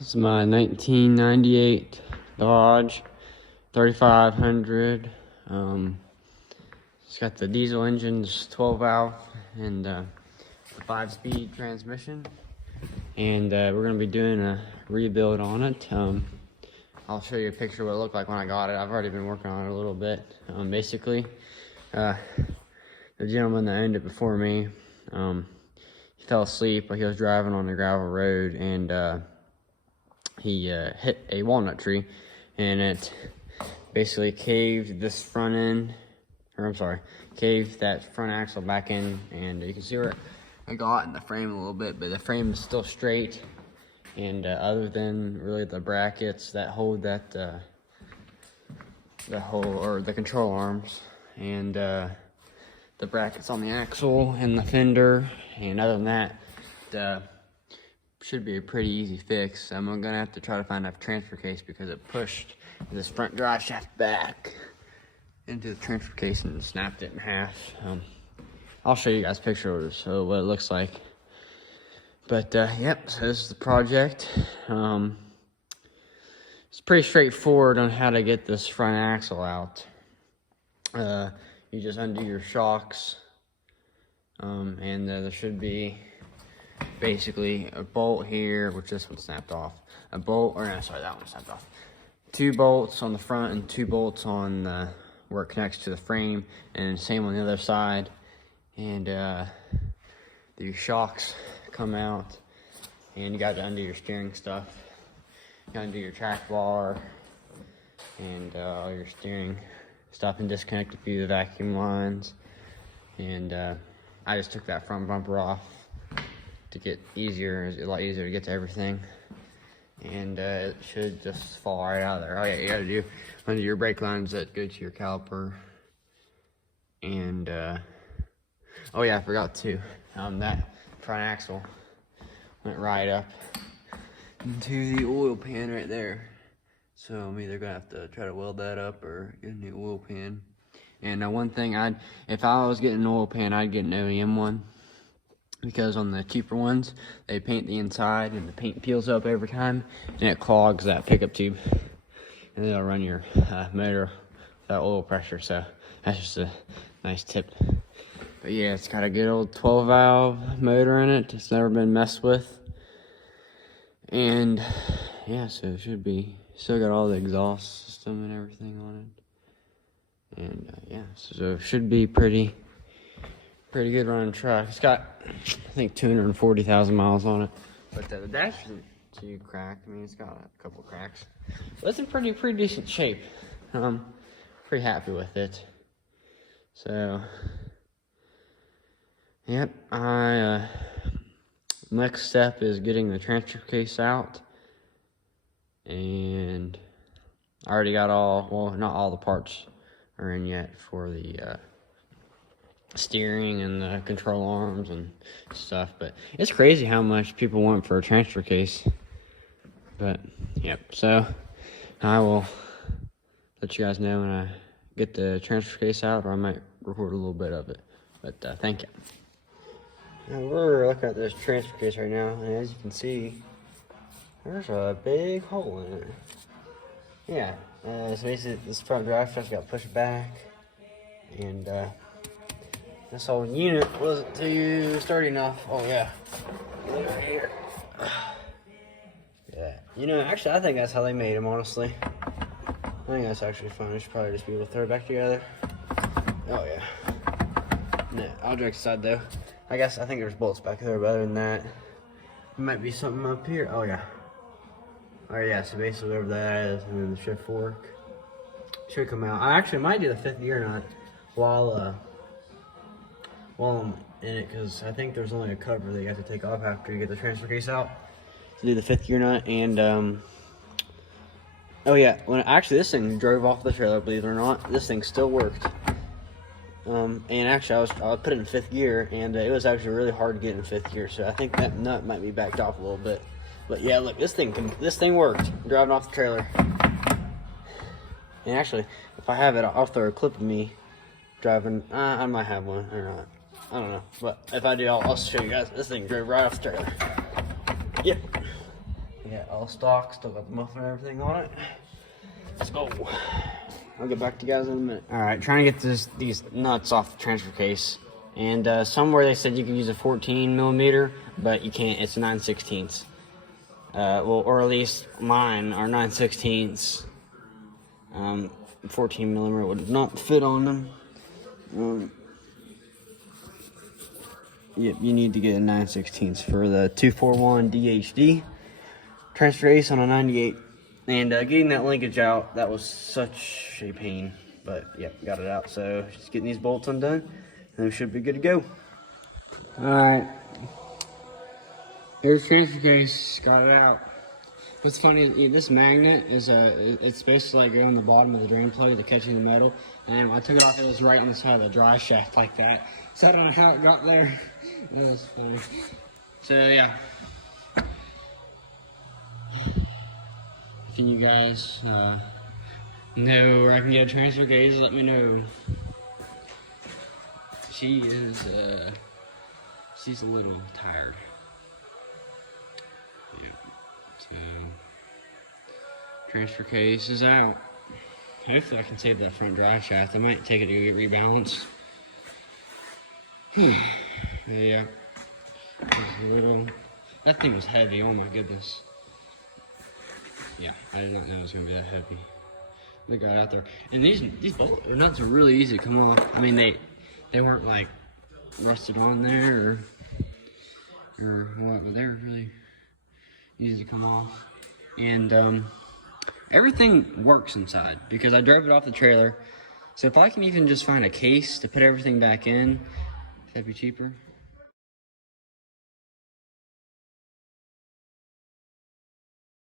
This is my 1998 Dodge 3500. It's got the diesel engines, 12 valve, and a 5-speed transmission. And we're gonna be doing a rebuild on it. I'll show you a picture of what it looked like when I got it. I've already been working on it a little bit. Basically, the gentleman that owned it before me, he fell asleep while he was driving on the gravel road, and he hit a walnut tree, and it basically caved this front end, or I'm sorry, caved that front axle back in, and you can see where I got in the frame a little bit, but the frame is still straight. And other than really the brackets that hold that the control arms, and the brackets on the axle and the fender, and other than that, should be a pretty easy fix. I'm gonna have to try to find a transfer case because it pushed this front drive shaft back into the transfer case and snapped it in half. I'll show you guys pictures of what it looks like. But yep, so this is the project. It's pretty straightforward on how to get this front axle out. You just undo your shocks, and there should be basically a bolt here, which this one snapped off. A bolt, or no, sorry, that one snapped off. 2 bolts on the front and 2 bolts on where it connects to the frame, and same on the other side. And your shocks come out, and you got to undo your steering stuff. You got to undo your track bar and all your steering stuff, and disconnect a few of the vacuum lines. And I just took that front bumper off to get easier. It's a lot easier to get to everything, and it should just fall right out of there. Oh yeah, you got to do undo your brake lines that go to your caliper. And oh yeah, I forgot too. That front axle went right up into the oil pan right there. So I'm either gonna have to try to weld that up or get a new oil pan. And one thing, if I was getting an oil pan, I'd get an OEM one, because on the cheaper ones, they paint the inside and the paint peels up every time, and it clogs that pickup tube, and it'll run your motor without oil pressure. So that's just a nice tip. But yeah, it's got a good old 12 valve motor in it. It's never been messed with. And yeah, so it should be, still got all the exhaust system and everything on it. And yeah, so it should be pretty good running truck. It's got, I think, 240,000 miles on it. But the dash isn't too cracked. I mean, it's got a couple cracks. But it's in pretty decent shape. I'm pretty happy with it. So yep, next step is getting the transfer case out, and I already got not all the parts are in yet for the steering and the control arms and stuff, but it's crazy how much people want for a transfer case. But yep, so I will let you guys know when I get the transfer case out, or I might record a little bit of it. But thank you. Now we're looking at this transfer case right now, and as you can see, there's a big hole in it. Yeah, so basically this front drive shaft got pushed back, and this whole unit wasn't too sturdy enough. Oh yeah, look right here. Yeah, you know, actually I think that's how they made them, honestly. I think that's actually fun. I should probably just be able to throw it back together. Oh yeah. No, I'll direct side though. I think there's bolts back there, but other than that, there might be something up here. Oh yeah. Alright, yeah, so basically whatever that is, and then the shift fork should come out. I actually might do the 5th gear nut while I'm in it, because I think there's only a cover that you have to take off after you get the transfer case out to do the 5th gear nut. And oh yeah, actually this thing drove off the trailer, believe it or not. This thing still worked. And actually I put it in 5th gear, and it was actually really hard to get in 5th gear, so I think that nut might be backed off a little bit. But yeah, look, this thing worked, driving off the trailer. And actually, if I have it, I'll throw a clip of me driving. I might have one or not. I don't know. But if I do, I'll show you guys. This thing drove right off the trailer. Yep. Yeah, all stock, still got the muffler and everything on it. Let's go. I'll get back to you guys in a minute. All right, trying to get these nuts off the transfer case. And somewhere they said you can use a 14 millimeter, but you can't, it's 9/16. Well, or at least mine are 9/16. 14 millimeter would not fit on them. Yep, you need to get a 9/16 for the 241 DHD transfer case on a 98. And getting that linkage out, that was such a pain. But yep, got it out. So just getting these bolts undone, and we should be good to go. All right, here's the transfer case. Got it out. What's funny is this magnet is it's basically like on the bottom of the drain plug to catching the metal. And when I took it off, it was right on the side of the dry shaft like that. So I don't know how it got there. That was funny. So yeah. If you guys know where I can get a transfer case, let me know. She is she's a little tired. Yeah. So transfer case is out. Hopefully I can save that front drive shaft. I might take it to go get rebalanced. Yeah. That thing was heavy, oh my goodness. Yeah, I did not know it was gonna be that heavy. They got out there. And these nuts are really easy to come off. I mean they weren't like rusted on there or what, but they were really easy to come off. And everything works inside because I drove it off the trailer. So if I can even just find a case to put everything back in, that'd be cheaper.